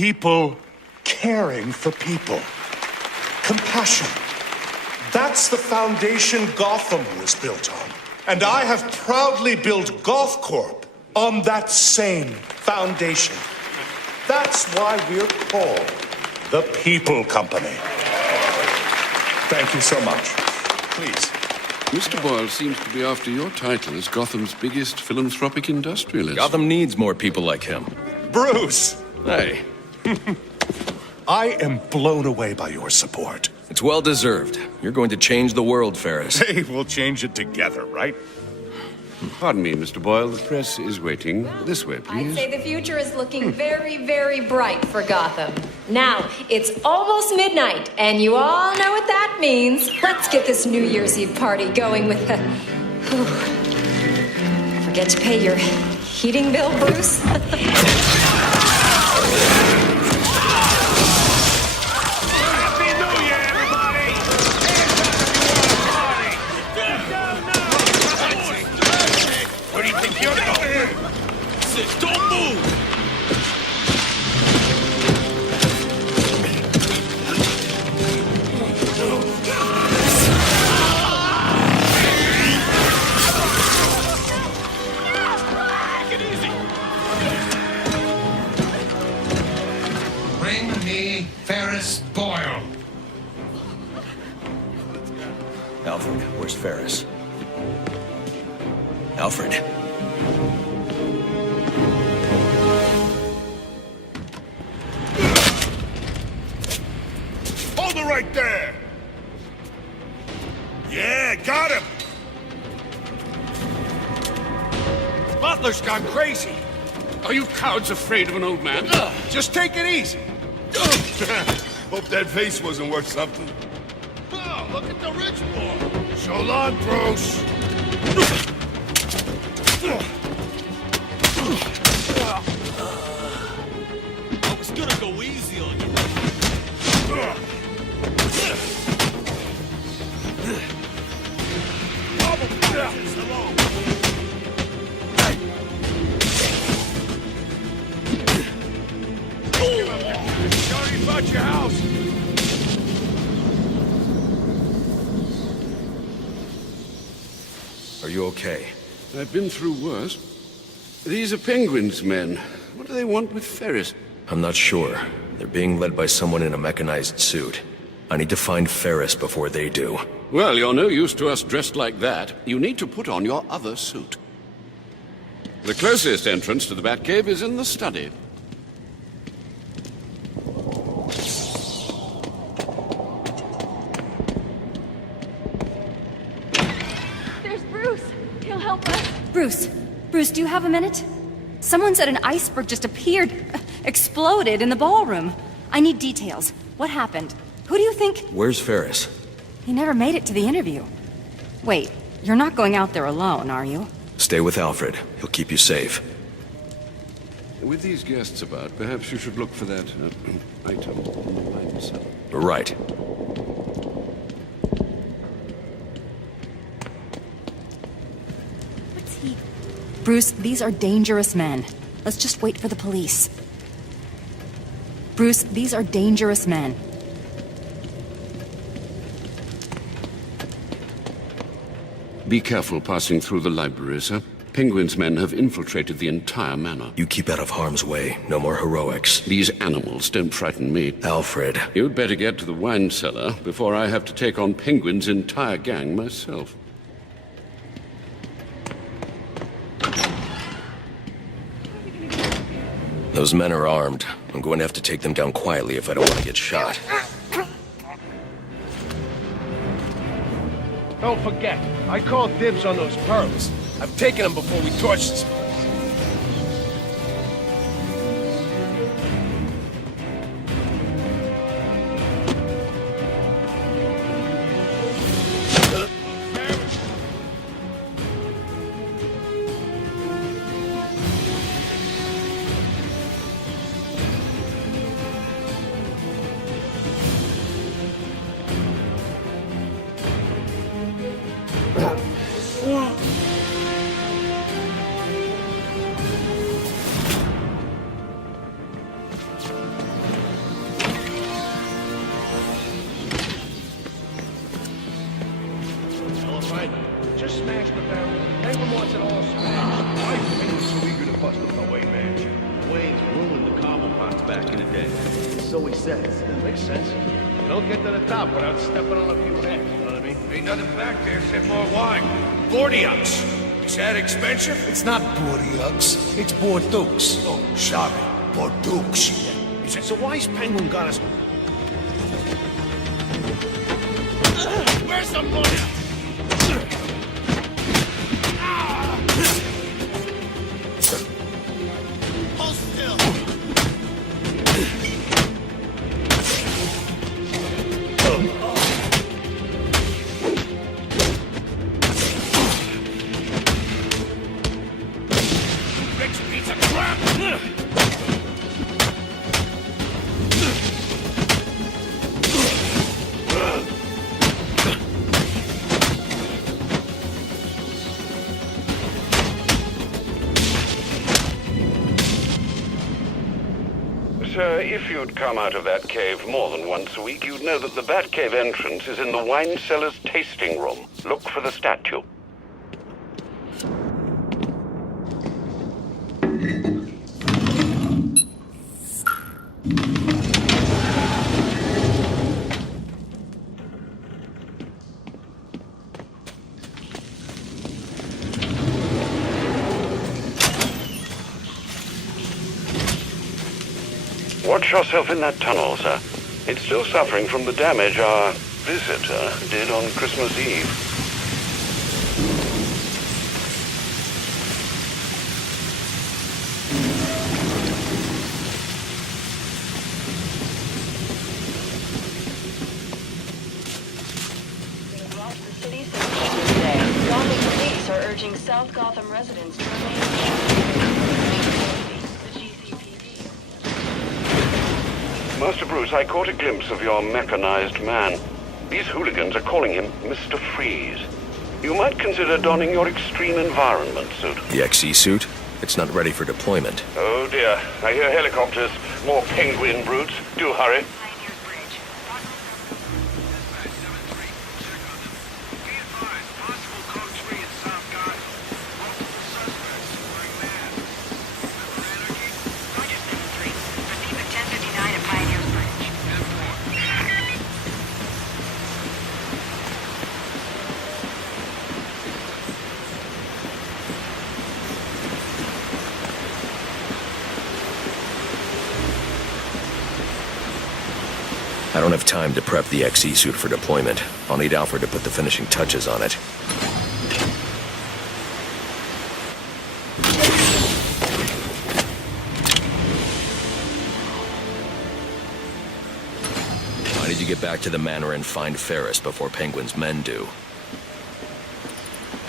People caring for people. Compassion. That's the foundation Gotham was built on. And I have proudly built Goth Corp on that same foundation. That's why we're called the People Company. Thank you so much. Please. Mr. Boyle seems to be after your title as Gotham's biggest philanthropic industrialist. Gotham needs more people like him. Bruce! Hey, I am blown away by your support. it's well deserved. You're going to change the world, Ferris. Hey, we'll change it together, right? Pardon me, Mr. Boyle. The press is waiting. This way, please. I'd say the future is looking very, very bright for Gotham. Now, it's almost midnight, and you all know what that means. Let's get this New Year's Eve party going with a... Forget to pay your heating bill, Bruce? Happy New Year, everybody! Where do you think you're going? Don't move! Bring me Ferris Boyle. Alfred, where's Ferris? Alfred. Hold it right there! Yeah, got him! Butler's gone crazy. Are you cowards afraid of an old man? Just take it easy. Hope that face wasn't worth something. Oh, look at the rich boy. So long, Bruce. I was gonna go easy on you. Sorry about your house. Are you okay? I've been through worse. These are Penguin's men. What do they want with Ferris? I'm not sure. They're being led by someone in a mechanized suit. I need to find Ferris before they do. Well, you're no use to us dressed like that. You need to put on your other suit. The closest entrance to the Batcave is in the study. There's Bruce. He'll help us. Bruce, do you have a minute? Someone said an iceberg just appeared, exploded in the ballroom. I need details. What happened? Who do you think? Where's Ferris? He never made it to the interview. Wait, you're not going out there alone, are you? Stay with Alfred. He'll keep you safe. With these guests about, perhaps you should look for that item in the wine cellar. Right. What's he... Bruce, these are dangerous men. Let's just wait for the police. Bruce, these are dangerous men. Be careful passing through the library, sir. Penguin's men have infiltrated the entire manor. You keep out of harm's way. No more heroics. These animals don't frighten me. Alfred. You'd better get to the wine cellar before I have to take on Penguin's entire gang myself. Those men are armed. I'm going to have to take them down quietly if I don't want to get shot. Don't forget, I called dibs on those pearls. I've taken them before we torch this place. Just smash the barrel. Penguin wants it all smashed. Why is Penguin so eager to bust up the Wayne mansion? Wayne's ruined the combo pots back in the day. So he says. That makes sense. You don't get to the top without stepping on a few heads, you know what I mean? Ain't nothing back there except more wine. Bordeaux. Is that expensive? It's not Bordeaux, it's Bordeaux. Oh, sorry. Bordeaux. So why's Penguin got us... Where's the money? Hold still. Rich piece of crap! Sir, if you'd come out of that cave more than once a week, you'd know that the Batcave entrance is in the wine cellar's tasting room. Look for the statue. Watch yourself in that tunnel, sir. It's still suffering from the damage our visitor did on Christmas Eve. Across the city since Christmas Day, Gotham police are urging South Gotham residents to remain the GCPD. Master Bruce, I caught a glimpse of your mechanized man. These hooligans are calling him Mr. Freeze. You might consider donning your extreme environment suit. The XE suit? It's not ready for deployment. Oh dear, I hear helicopters. More penguin brutes. Do hurry. I don't have time to prep the XE suit for deployment. I'll need Alfred to put the finishing touches on it. I need to get back to the manor and find Ferris before Penguin's men do.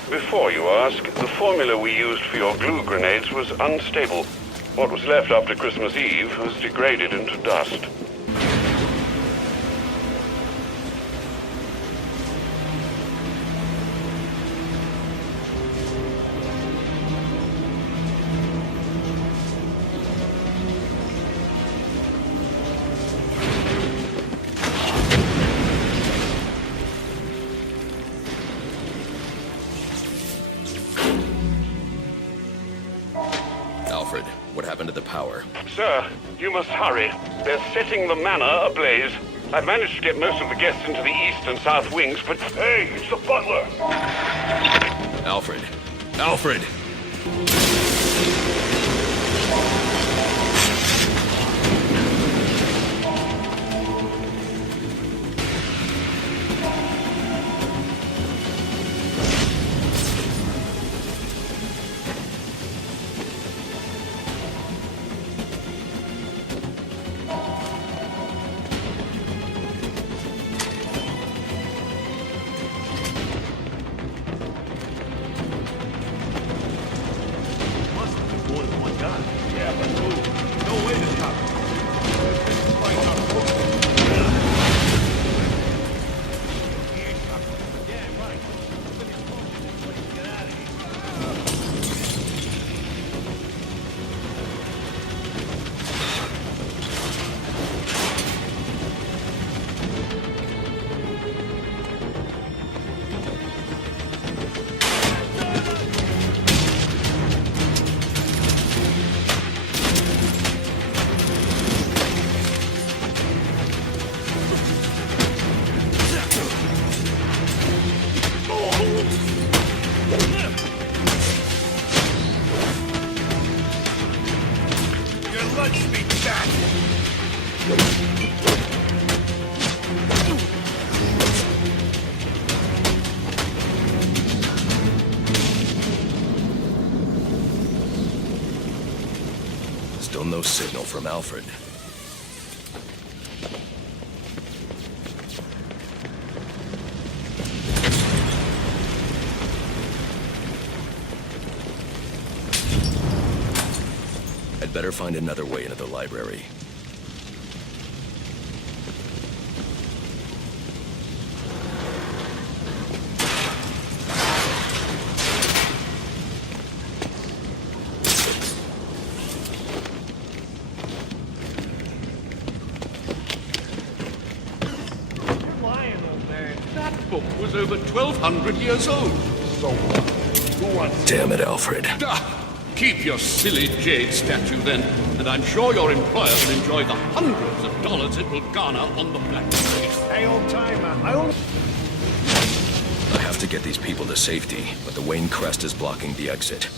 Before you ask, the formula we used for your glue grenades was unstable. What was left after Christmas Eve has degraded into dust. Alfred, what happened to the power? Sir, you must hurry. They're setting the manor ablaze. I've managed to get most of the guests into the east and south wings, but... Hey, it's the butler! Alfred! Alfred! Still no signal from Alfred. I'd better find another way into the library. Was over 1,200 years old. So, who wants... Damn it, Alfred. Keep your silly jade statue then, and I'm sure your employer will enjoy the hundreds of dollars it will garner on the black market. Hey, old timer, I have to get these people to safety, but the Wayne crest is blocking the exit.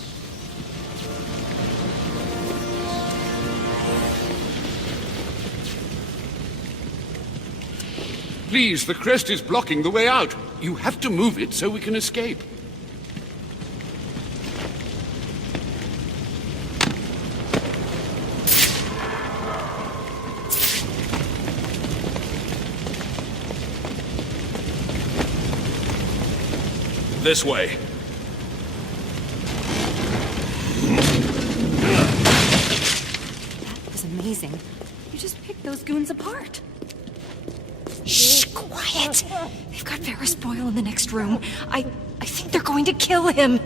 Please, the crest is blocking the way out. You have to move it so we can escape. This way. That was amazing. You just picked those goons apart. Shh, quiet! They've got Ferris Boyle in the next room. I think they're going to kill him.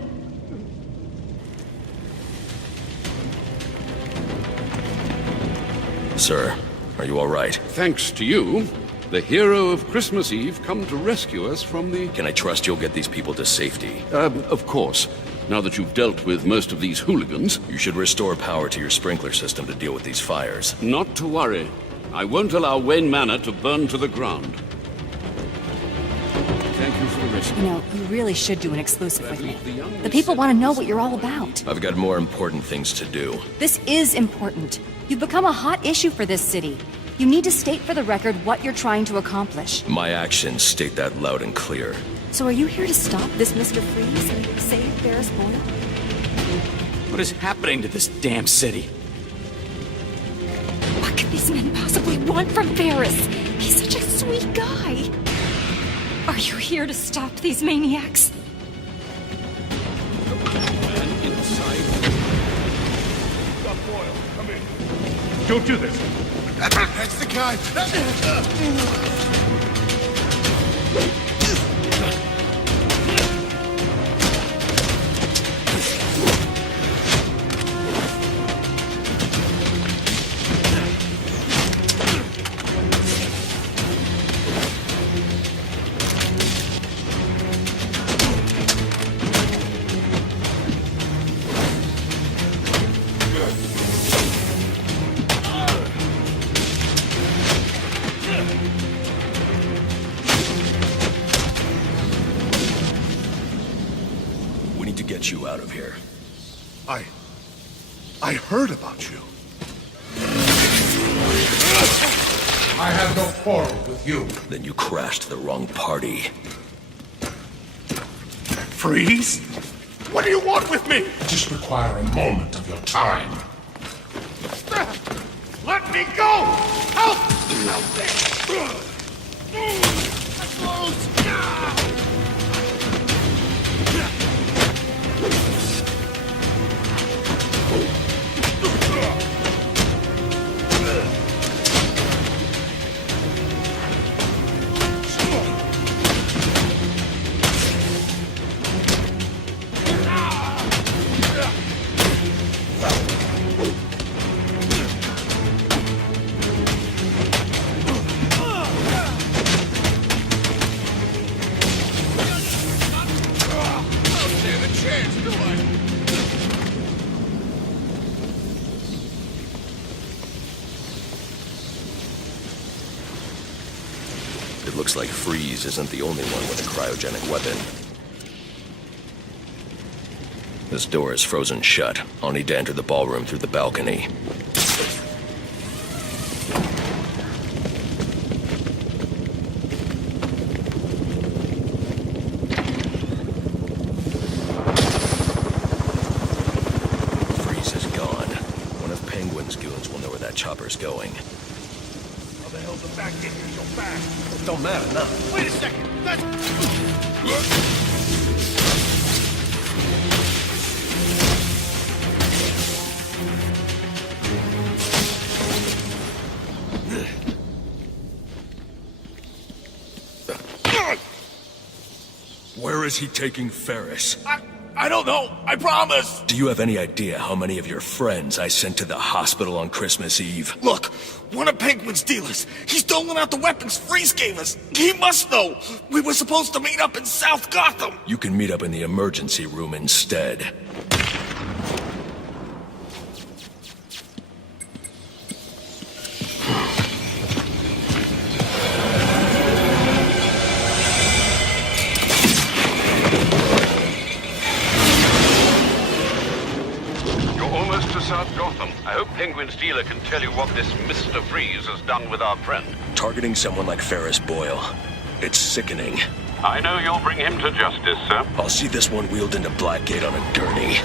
Sir, are you all right? Thanks to you, the hero of Christmas Eve come to rescue us from the... Can I trust you'll get these people to safety? Of course. Now that you've dealt with most of these hooligans... You should restore power to your sprinkler system to deal with these fires. Not to worry. I won't allow Wayne Manor to burn to the ground. Thank you for the rescue. You know, you really should do an exclusive with me. The people want to know what you're all about. I've got more important things to do. This is important. You've become a hot issue for this city. You need to state for the record what you're trying to accomplish. My actions state that loud and clear. So are you here to stop this Mr. Freeze and save Ferris Boyle? What is happening to this damn city? What could these men possibly want from Ferris? He's such a sweet guy. Are you here to stop these maniacs? Don't do this. That's the guy. Get you out of here. I heard about you. I have no quarrel with you. Then you crashed the wrong party. Freeze? What do you want with me? I just require a moment of your time. Let me go! Help! It looks like Freeze isn't the only one with a cryogenic weapon. This door is frozen shut. I'll need to enter the ballroom through the balcony. followers going. How the hell's the back get here so fast? It don't matter now. Wait a second! That's... Where is he taking Ferris? I don't know. I promise. Do you have any idea how many of your friends I sent to the hospital on Christmas Eve? Look, one of Penguin's dealers. He's doling out the weapons Freeze gave us. He must know. We were supposed to meet up in South Gotham. You can meet up in the emergency room instead. South Gotham. I hope Penguin's dealer can tell you what this Mr. Freeze has done with our friend. Targeting someone like Ferris Boyle. It's sickening. I know you'll bring him to justice, sir. I'll see this one wheeled into Blackgate on a gurney.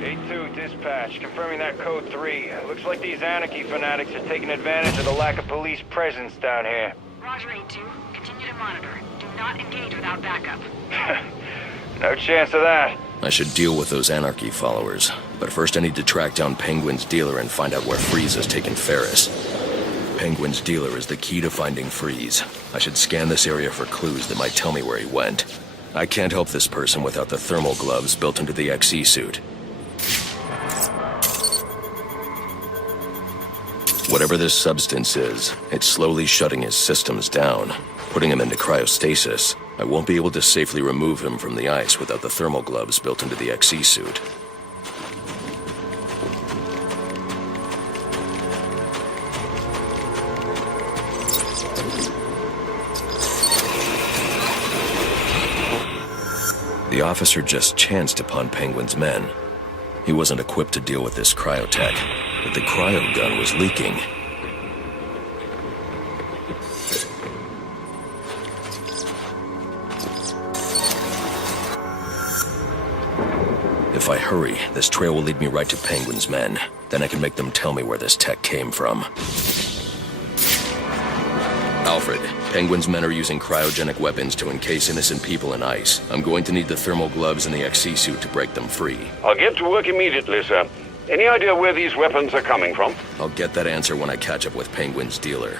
A2 dispatch, confirming that code 3. Looks like these anarchy fanatics are taking advantage of the lack of police presence down here. Roger, A2. Continue to monitor. Do not engage without backup. No chance of that. I should deal with those anarchy followers. But first I need to track down Penguin's dealer and find out where Freeze has taken Ferris. Penguin's dealer is the key to finding Freeze. I should scan this area for clues that might tell me where he went. I can't help this person without the thermal gloves built into the XE suit. Whatever this substance is, it's slowly shutting his systems down, putting him into cryostasis. I won't be able to safely remove him from the ice without the thermal gloves built into the XE suit. The officer just chanced upon Penguin's men. He wasn't equipped to deal with this cryotech, but the cryo gun was leaking. If I hurry, this trail will lead me right to Penguin's men. Then I can make them tell me where this tech came from. Alfred, Penguin's men are using cryogenic weapons to encase innocent people in ice. I'm going to need the thermal gloves and the XC suit to break them free. I'll get to work immediately, sir. Any idea where these weapons are coming from? I'll get that answer when I catch up with Penguin's dealer.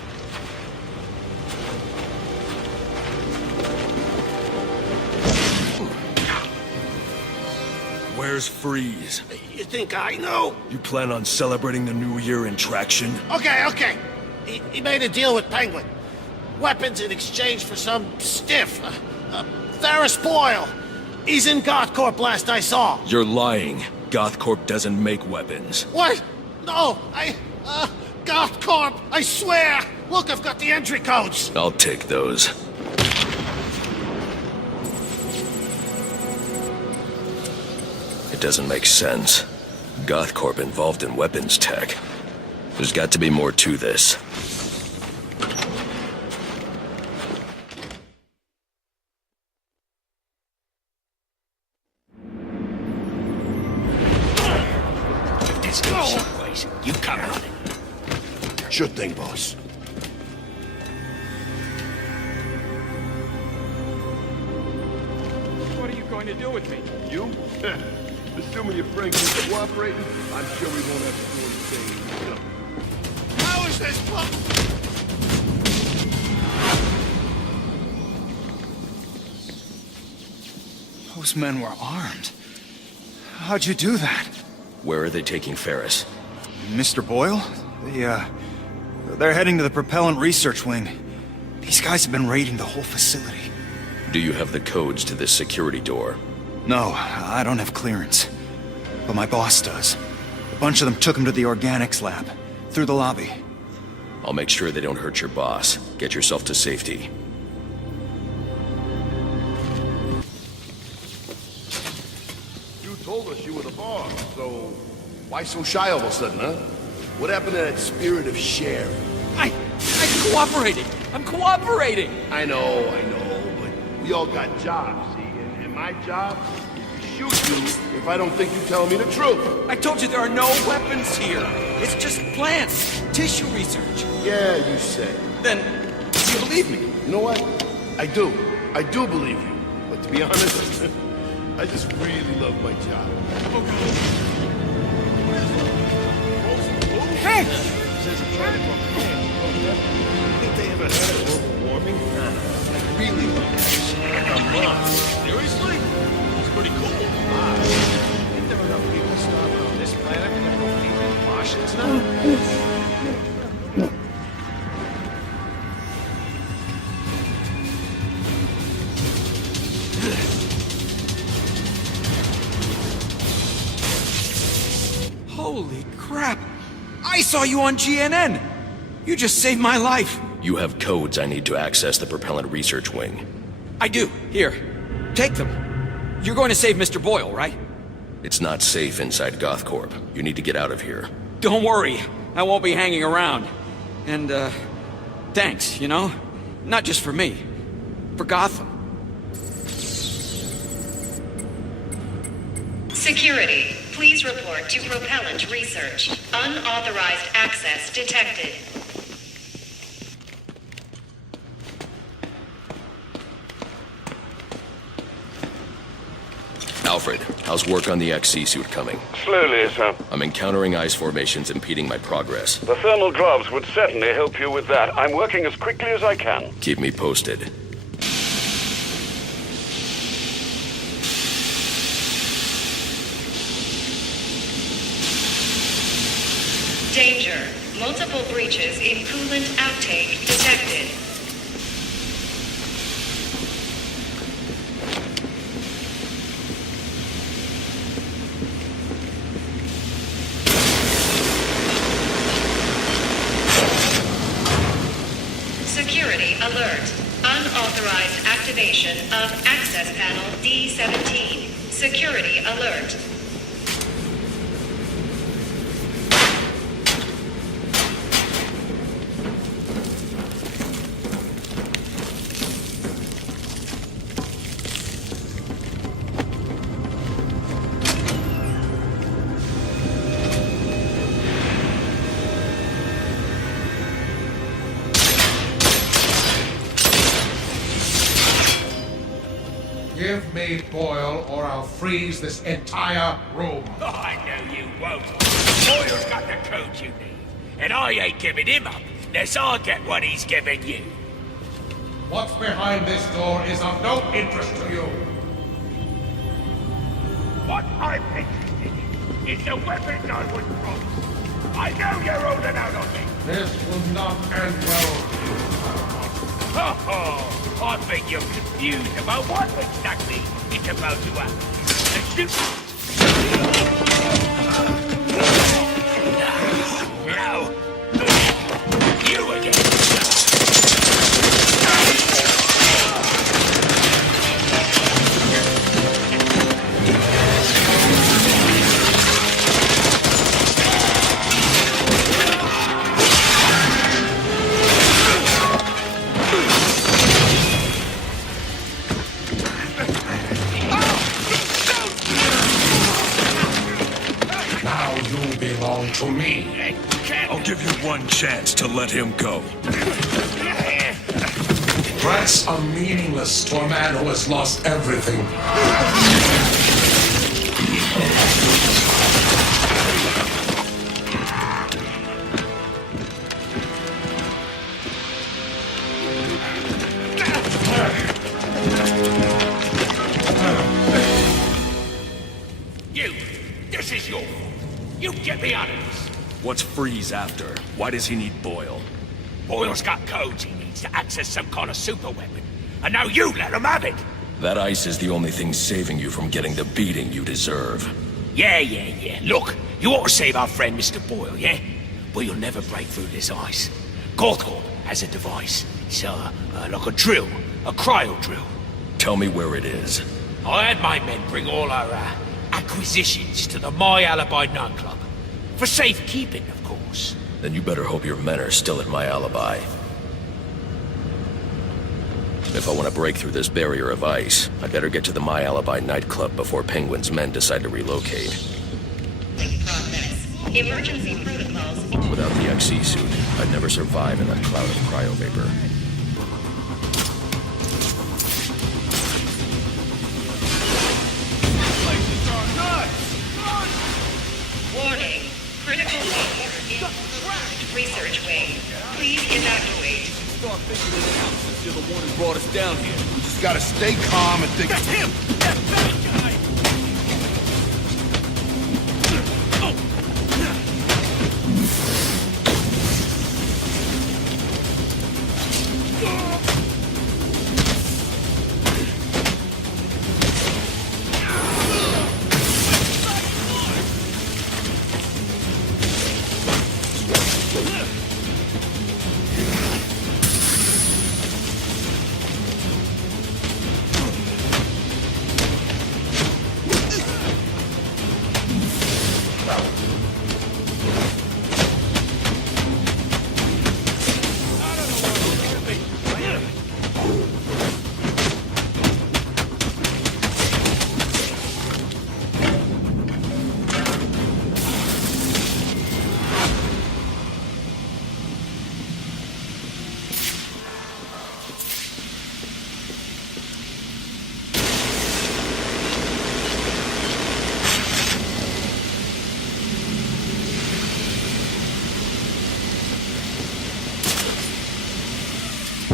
Where's Freeze? You think I know? You plan on celebrating the new year in traction? Okay. He made a deal with Penguin. Weapons in exchange for some stiff. Ferris Boyle. He's in GothCorp last I saw. You're lying. GothCorp doesn't make weapons. What? No, GothCorp, I swear! Look, I've got the entry codes! I'll take those. It doesn't make sense. GothCorp involved in weapons tech. There's got to be more to this. You come on it. Sure thing, boss. What are you going to do with me? You? Assuming your friend keeps cooperating, I'm sure we won't have to do anything. How is this Those men were armed. How'd you do that? Where are they taking Ferris? Mr. Boyle? They're heading to the propellant research wing. These guys have been raiding the whole facility. Do you have the codes to this security door? No, I don't have clearance. But my boss does. A bunch of them took him to the organics lab, through the lobby. I'll make sure they don't hurt your boss. Get yourself to safety. You told us you were the boss, so why so shy all of a sudden, huh? What happened to that spirit of sharing? I'm cooperating! I'm cooperating! I know, but we all got jobs, see? And my job is to shoot you if I don't think you're telling me the truth. I told you there are no weapons here. It's just plants, tissue research. Yeah, you say. Then, do you believe me? You know what? I do. I do believe you. But to be honest, I just really love my job. Oh, God. Hey! Says I'm trying to go think they ever had a global warming? I really love that shit. Come on. Seriously? It's pretty cool. Ain't there enough people stopping on this planet to go feed Martians now? Holy crap! I saw you on GNN! You just saved my life! You have codes I need to access the propellant research wing. I do. Here. Take them. You're going to save Mr. Boyle, right? It's not safe inside GothCorp. You need to get out of here. Don't worry. I won't be hanging around. And, thanks, you know? Not just for me. For Gotham. Security, please report to propellant research. Unauthorized access detected. Alfred, how's work on the XC suit coming? Slowly, sir. I'm encountering ice formations impeding my progress. The thermal gloves would certainly help you with that. I'm working as quickly as I can. Keep me posted. Danger. Multiple breaches in coolant outtake detected. Security alert. Unauthorized activation of access panel D17. Security alert. Give me Boyle, or I'll freeze this entire room. Oh, I know you won't. Boyle's got the code you need, and I ain't giving him up unless I get what he's giving you. What's behind this door is of no interest to you. What I'm interested in is the weapons I would promise. I know you're holding out on me. This will not end well. Oh, I think you're confused about what exactly is about to happen. Now, you again. Belong to me. I'll give you one chance to let him go. Threats are meaningless to a man who has lost everything. This is your fault. You get me out of this. What's Freeze after? Why does he need Boyle? Boyle's got codes he needs to access some kind of super weapon. And now you let him have it. That ice is the only thing saving you from getting the beating you deserve. Yeah. Look, you ought to save our friend Mr. Boyle, yeah? But you'll never break through this ice. GothCorp has a device. It's like a drill, a cryo drill. Tell me where it is. I had my men bring all our acquisitions to the My Alibi nightclub. For safekeeping, of course. Then you better hope your men are still at My Alibi. If I want to break through this barrier of ice, I'd better get to the My Alibi nightclub before Penguin's men decide to relocate. Emergency protocols. Without the XC suit, I'd never survive in that cloud of cryovapor. Warning. Critical failure in research wing. Please evacuate. Start figuring it out since you're the one who brought us down here. You just gotta stay calm and think. That's him! That bad guy!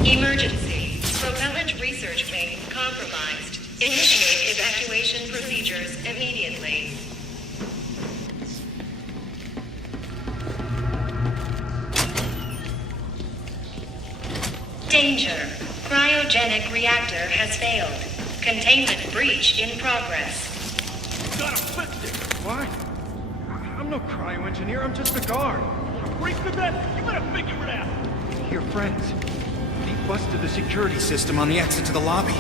Emergency. Propellant research wing compromised. Initiate evacuation procedures immediately. Danger. Cryogenic reactor has failed. Containment breach in progress. Gotta fix it! What? I'm no cryo-engineer, I'm just a guard. Break the net! You better figure it out! Here, friends. He busted the security system on the exit to the lobby.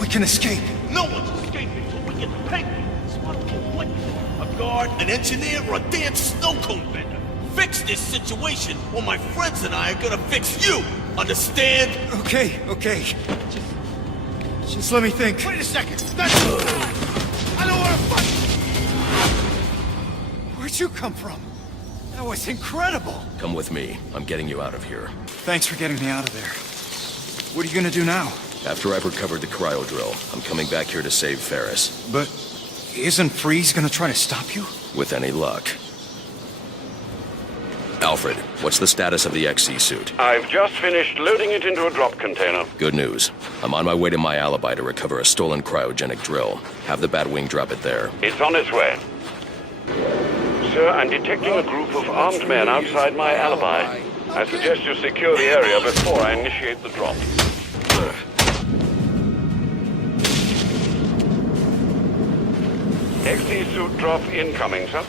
We can escape. No one's escaping till we get the Penguin. Smart what? A guard, an engineer, or a damn snow cone vendor? Fix this situation, or my friends and I are gonna fix you! Understand? Okay. Just let me think. Wait a second! That's... I don't wanna fight! Where'd you come from? That was incredible! Come with me. I'm getting you out of here. Thanks for getting me out of there. What are you gonna do now? After I've recovered the cryo drill, I'm coming back here to save Ferris. But isn't Freeze gonna try to stop you? With any luck. Alfred, what's the status of the XC suit? I've just finished loading it into a drop container. Good news. I'm on my way to My Alibi to recover a stolen cryogenic drill. Have the Batwing drop it there. It's on its way. Sir, I'm detecting a group of armed men outside My Alibi. I suggest you secure the area before I initiate the drop. XC suit drop incoming, sir.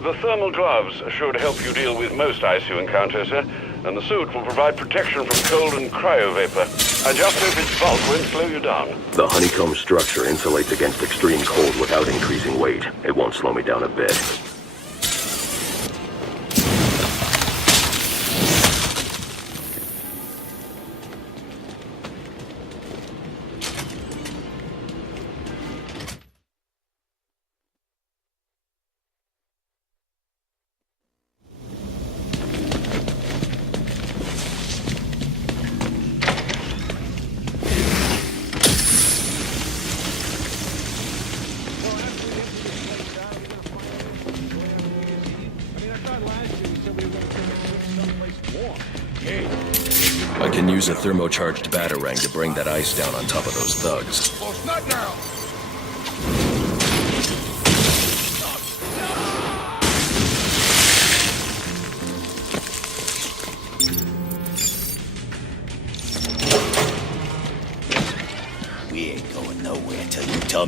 The thermal gloves should help you deal with most ice you encounter, sir, and the suit will provide protection from cold and cryovapor. I just hope its bulk won't slow you down. The honeycomb structure insulates against extreme cold without increasing weight. It won't slow me down a bit. I can use a thermocharged batarang to bring that ice down on top of those thugs. Oh, not now!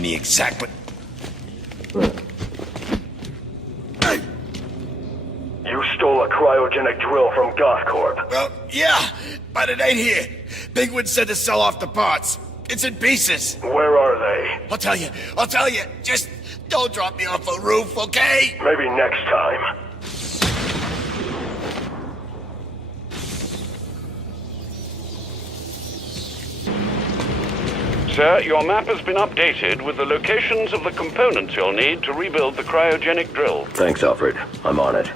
me exactly. You stole a cryogenic drill from GothCorp. Well, yeah, but it ain't here. Penguin said to sell off the parts. It's in pieces. Where are they? I'll tell you. Just don't drop me off a roof, okay? Maybe next time. Sir, your map has been updated with the locations of the components you'll need to rebuild the cryogenic drill. Thanks, Alfred. I'm on it.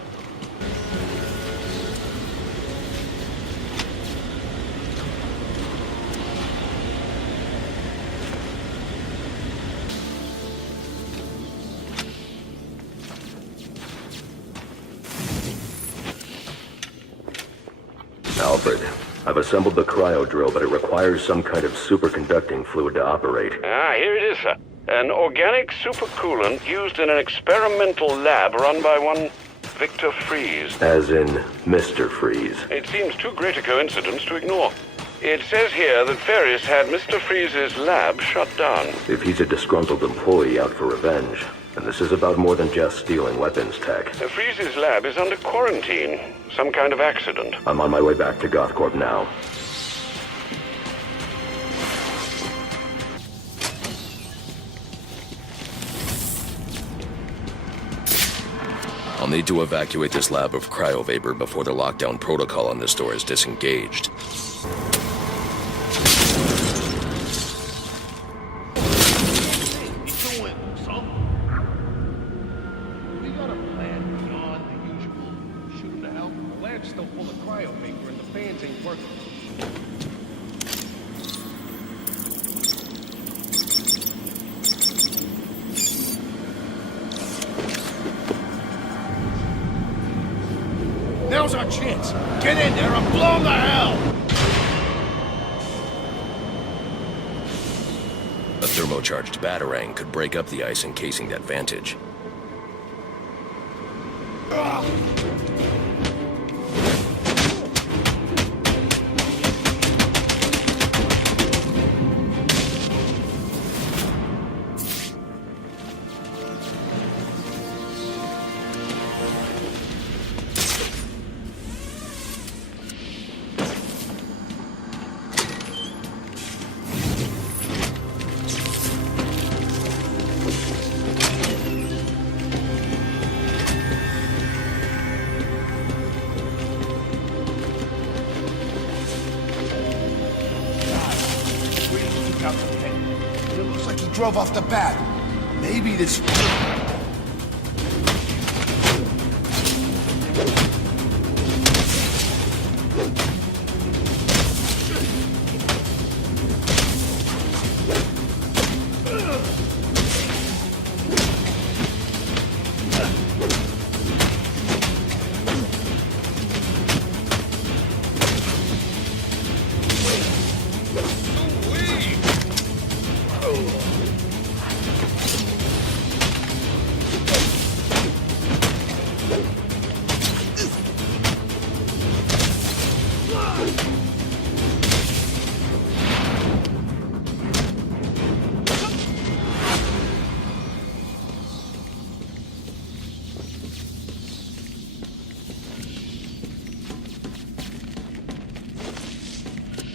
Alfred, I've assembled the cryo drill, but it requires some kind of superconducting fluid to operate. Here it is, sir. An organic supercoolant used in an experimental lab run by one Mr. Friz. As in Mr. Freeze. It seems too great a coincidence to ignore. It says here that Ferris had Mr. Freeze's lab shut down. If he's a disgruntled employee out for revenge, and this is about more than just stealing weapons tech. Freeze's lab is under quarantine. Some kind of accident. I'm on my way back to GothCorp now. I'll need to evacuate this lab of cryovapor before the lockdown protocol on this door is disengaged. Now's our chance. Get in there and blow them to hell! A thermocharged batarang could break up the ice encasing that vantage. It looks like he drove off the bat. Maybe this...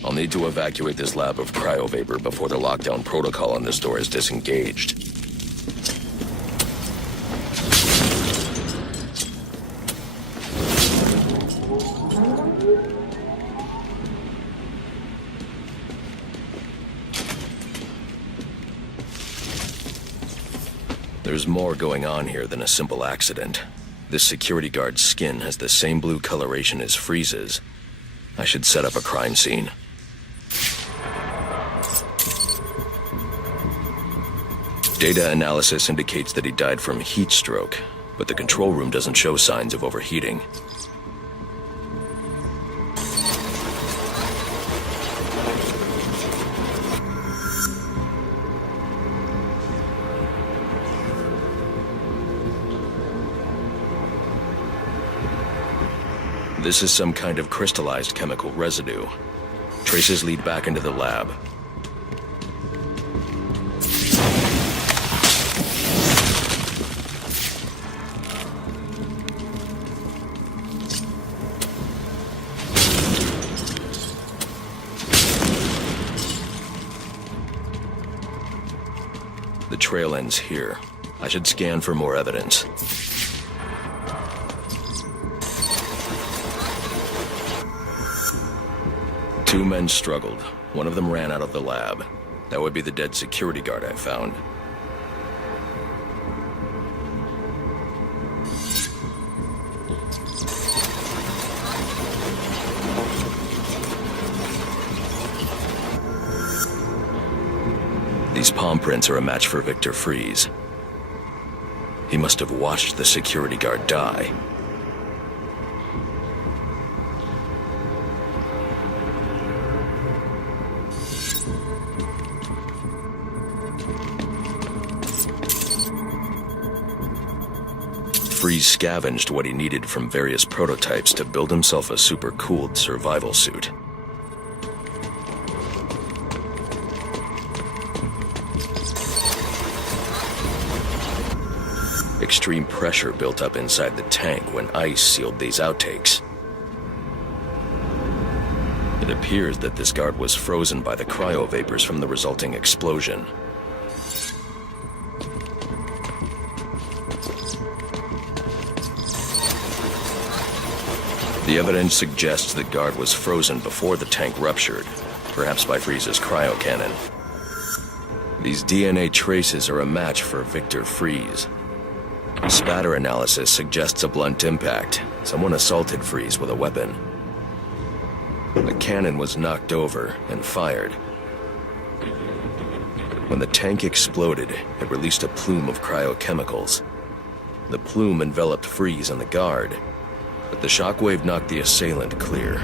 I'll need to evacuate this lab of cryovapor before the lockdown protocol on this door is disengaged. There's more going on here than a simple accident. This security guard's skin has the same blue coloration as Freeze's. I should set up a crime scene. Data analysis indicates that he died from heat stroke, but the control room doesn't show signs of overheating. This is some kind of crystallized chemical residue. Traces lead back into the lab. trail ends here. I should scan for more evidence. Two men struggled. One of them ran out of the lab. That would be the dead security guard I found. These palm prints are a match for Victor Fries. He must have watched the security guard die. Fries scavenged what he needed from various prototypes to build himself a super-cooled survival suit. Extreme pressure built up inside the tank when ice sealed these outtakes. It appears that this guard was frozen by the cryovapors from the resulting explosion. The evidence suggests the guard was frozen before the tank ruptured, perhaps by Fries's cryocannon. These DNA traces are a match for Victor Fries. Spatter analysis suggests a blunt impact. Someone assaulted Fries with a weapon. The cannon was knocked over and fired. When the tank exploded, it released a plume of cryochemicals. The plume enveloped Fries and the guard, but the shockwave knocked the assailant clear.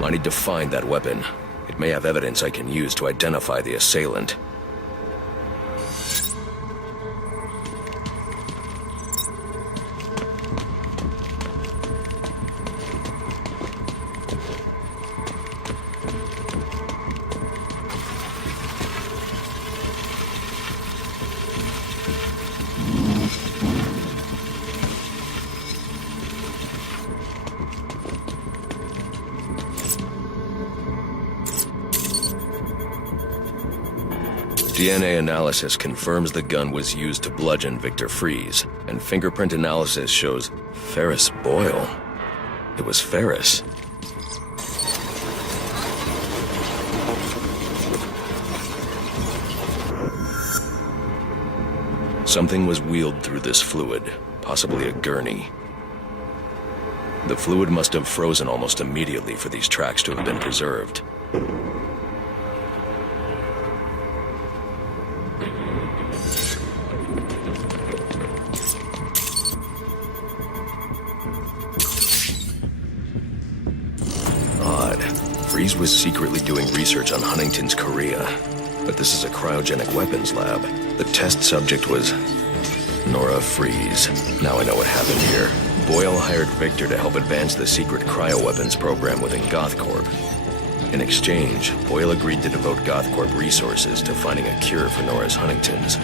I need to find that weapon. It may have evidence I can use to identify the assailant. DNA analysis confirms the gun was used to bludgeon Victor Fries, and fingerprint analysis shows Ferris Boyle. It was Ferris. Something was wheeled through this fluid, possibly a gurney. The fluid must have frozen almost immediately for these tracks to have been preserved. Fries was secretly doing research on Huntington's Korea, but this is a cryogenic weapons lab. The test subject was Nora Fries. Now I know what happened here. Boyle hired Victor to help advance the secret cryoweapons program within GothCorp. In exchange, Boyle agreed to devote GothCorp resources to finding a cure for Nora's Huntington's.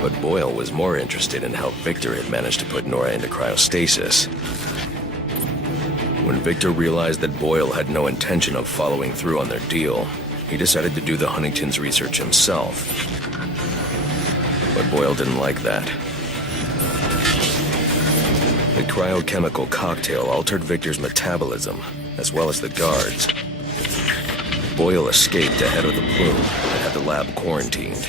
But Boyle was more interested in how Victor had managed to put Nora into cryostasis. When Victor realized that Boyle had no intention of following through on their deal, he decided to do the Huntington's research himself. But Boyle didn't like that. The cryochemical cocktail altered Victor's metabolism, as well as the guards. Boyle escaped ahead of the plume and had the lab quarantined.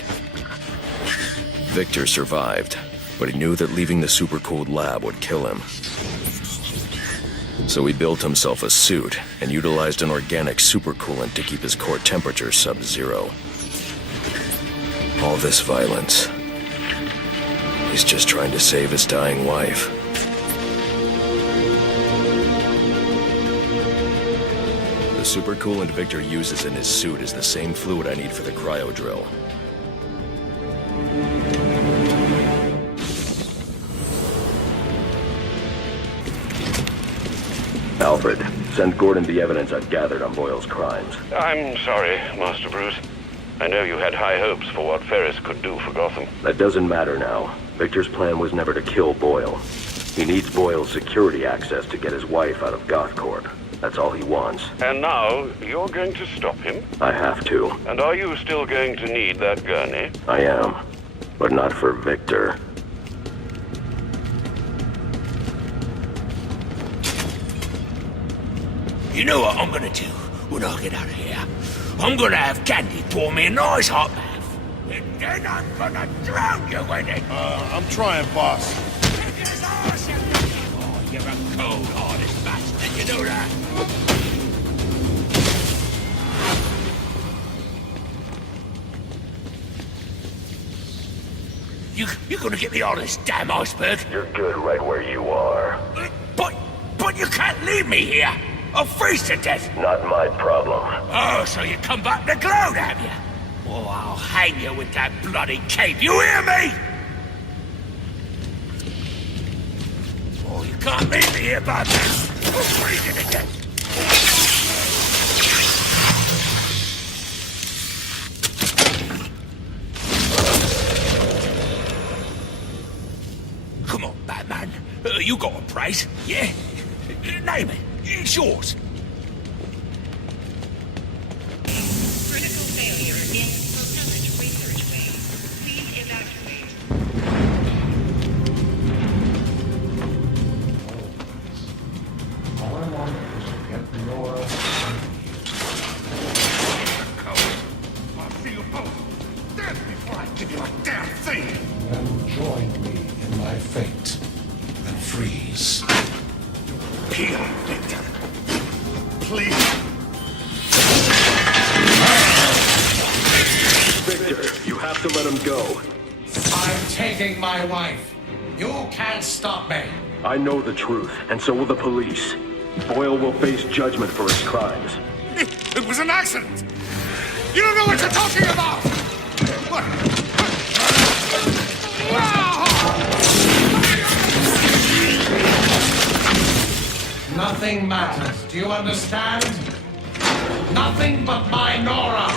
Victor survived, but he knew that leaving the supercooled lab would kill him. So he built himself a suit and utilized an organic supercoolant to keep his core temperature sub-zero. All this violence. He's just trying to save his dying wife. The supercoolant Victor uses in his suit is the same fluid I need for the cryo drill. Alfred, send Gordon the evidence I've gathered on Boyle's crimes. I'm sorry, Master Bruce. I know you had high hopes for what Ferris could do for Gotham. That doesn't matter now. Victor's plan was never to kill Boyle. He needs Boyle's security access to get his wife out of GothCorp. That's all he wants. And now, you're going to stop him? I have to. And are you still going to need that gurney? I am. But not for Victor. You know what I'm gonna do when I get out of here? I'm gonna have Candy pour me a nice hot bath. And then I'm gonna drown you in it. I'm trying, boss. Oh, you're a cold-hearted bastard, you know that? You're gonna get me on this damn iceberg? You're good right where you are. But you can't leave me here. I'll freeze to death. Not my problem. Oh, so you come back to gloat, have you? Oh, I'll hang you with that bloody cape, you hear me? Oh, you can't leave me here, bud. I'm freezing to death. Come on, Batman. You got a price, yeah? Name it. It's yours. Critical failure in propellant research wing. Please evacuate. All I want is to get Nora. I'll see you both. Dead before I give you a damn thing. Then join me in my fate and freeze. Here, Victor. Please. Victor, you have to let him go. I'm taking my wife. You can't stop me. I know the truth, and so will the police. Boyle will face judgment for his crimes. It was an accident. You don't know what you're talking about. What? Nothing matters. Do you understand? Nothing but my Nora.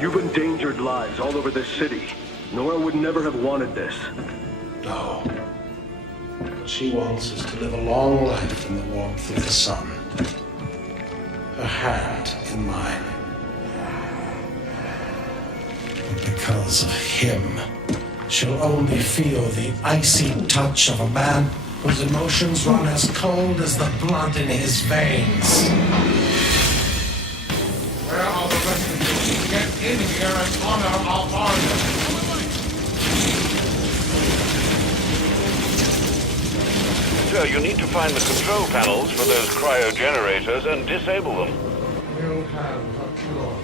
You've endangered lives all over this city. Nora would never have wanted this. No. What she wants is to live a long life in the warmth of the sun. Her hand in mine. But because of him, she'll only feel the icy touch of a man whose emotions run as cold as the blood in his veins. Where are the rest of you? Get in here and honor our bargain. Sir, you need to find the control panels for those cryogenerators and disable them. We'll have a cure.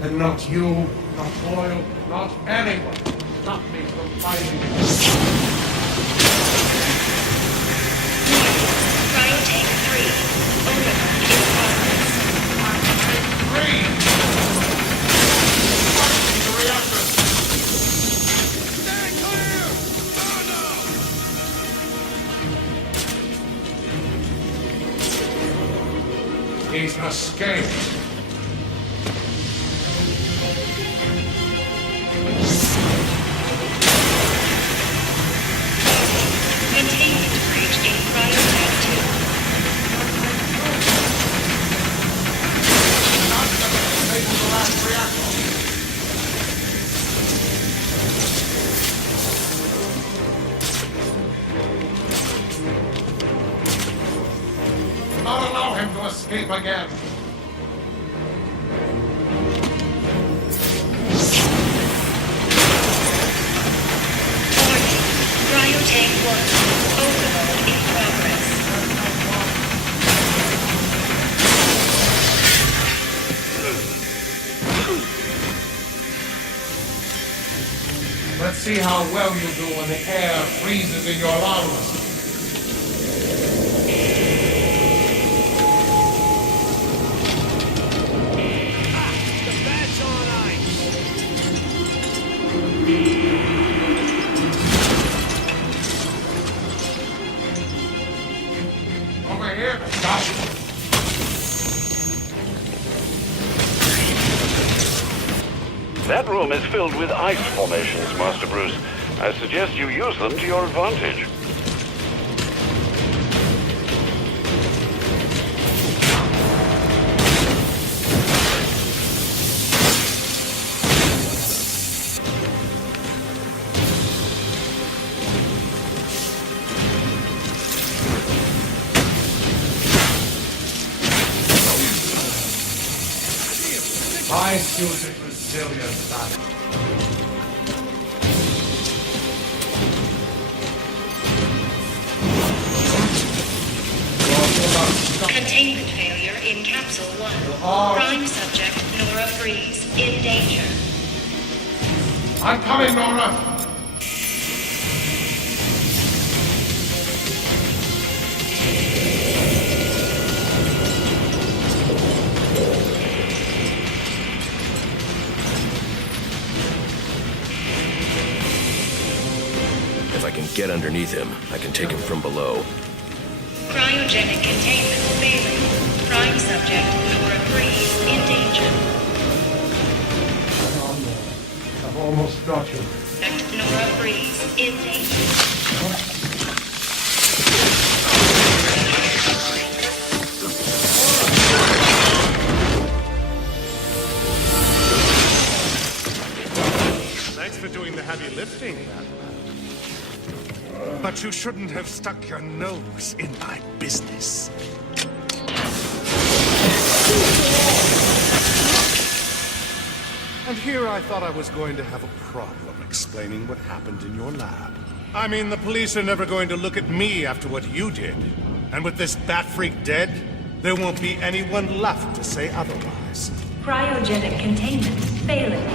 And not you, not Boyle, not anyone. Stop me from fighting. Cryotank 3. Overload in progress. 3! Fighting the reactor! Stand clear! Oh, no! He's escaped. Containment breach in Cryotank 2. Save the last reactor. Not allow him to escape again. Cryotank 1. Overload in progress. Let's see how well you do when the air freezes in your lungs. The bat's on ice. Over here, Josh. That room is filled with ice formations, Master Bruce. I suggest you use them to your advantage. therapeutic resilience. Containment failure in Capsule 1. Prime subject Nora Freeze in danger. I'm coming, Nora! If I can get underneath him, I can take him from below. Cryogenic containment failing. Prime subject Nora Freeze in danger. I've almost got you. Nora Freeze in danger. Thanks for doing the heavy lifting, Batman. But you shouldn't have stuck your nose in my business. And here I thought I was going to have a problem explaining what happened in your lab. I mean, the police are never going to look at me after what you did. And with this bat freak dead, there won't be anyone left to say otherwise. Cryogenic containment failing.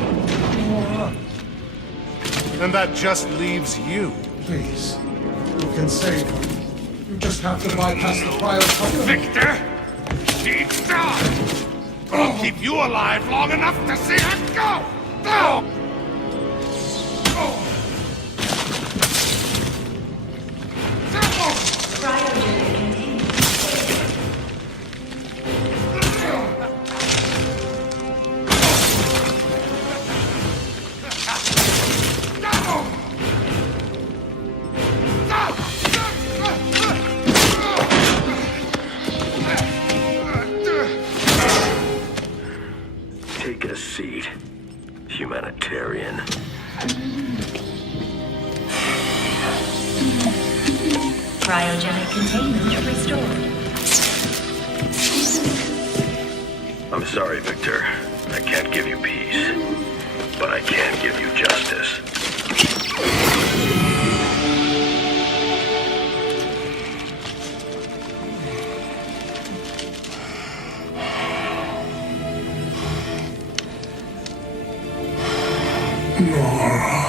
And that just leaves you. Please, you can save her. You just have to bypass the cryo. Victor! She's done! I'll keep you alive long enough to see her go! Go! Take a seat, humanitarian. Cryogenic containment restored. I'm sorry, Victor. I can't give you peace, but I can give you justice. Nora.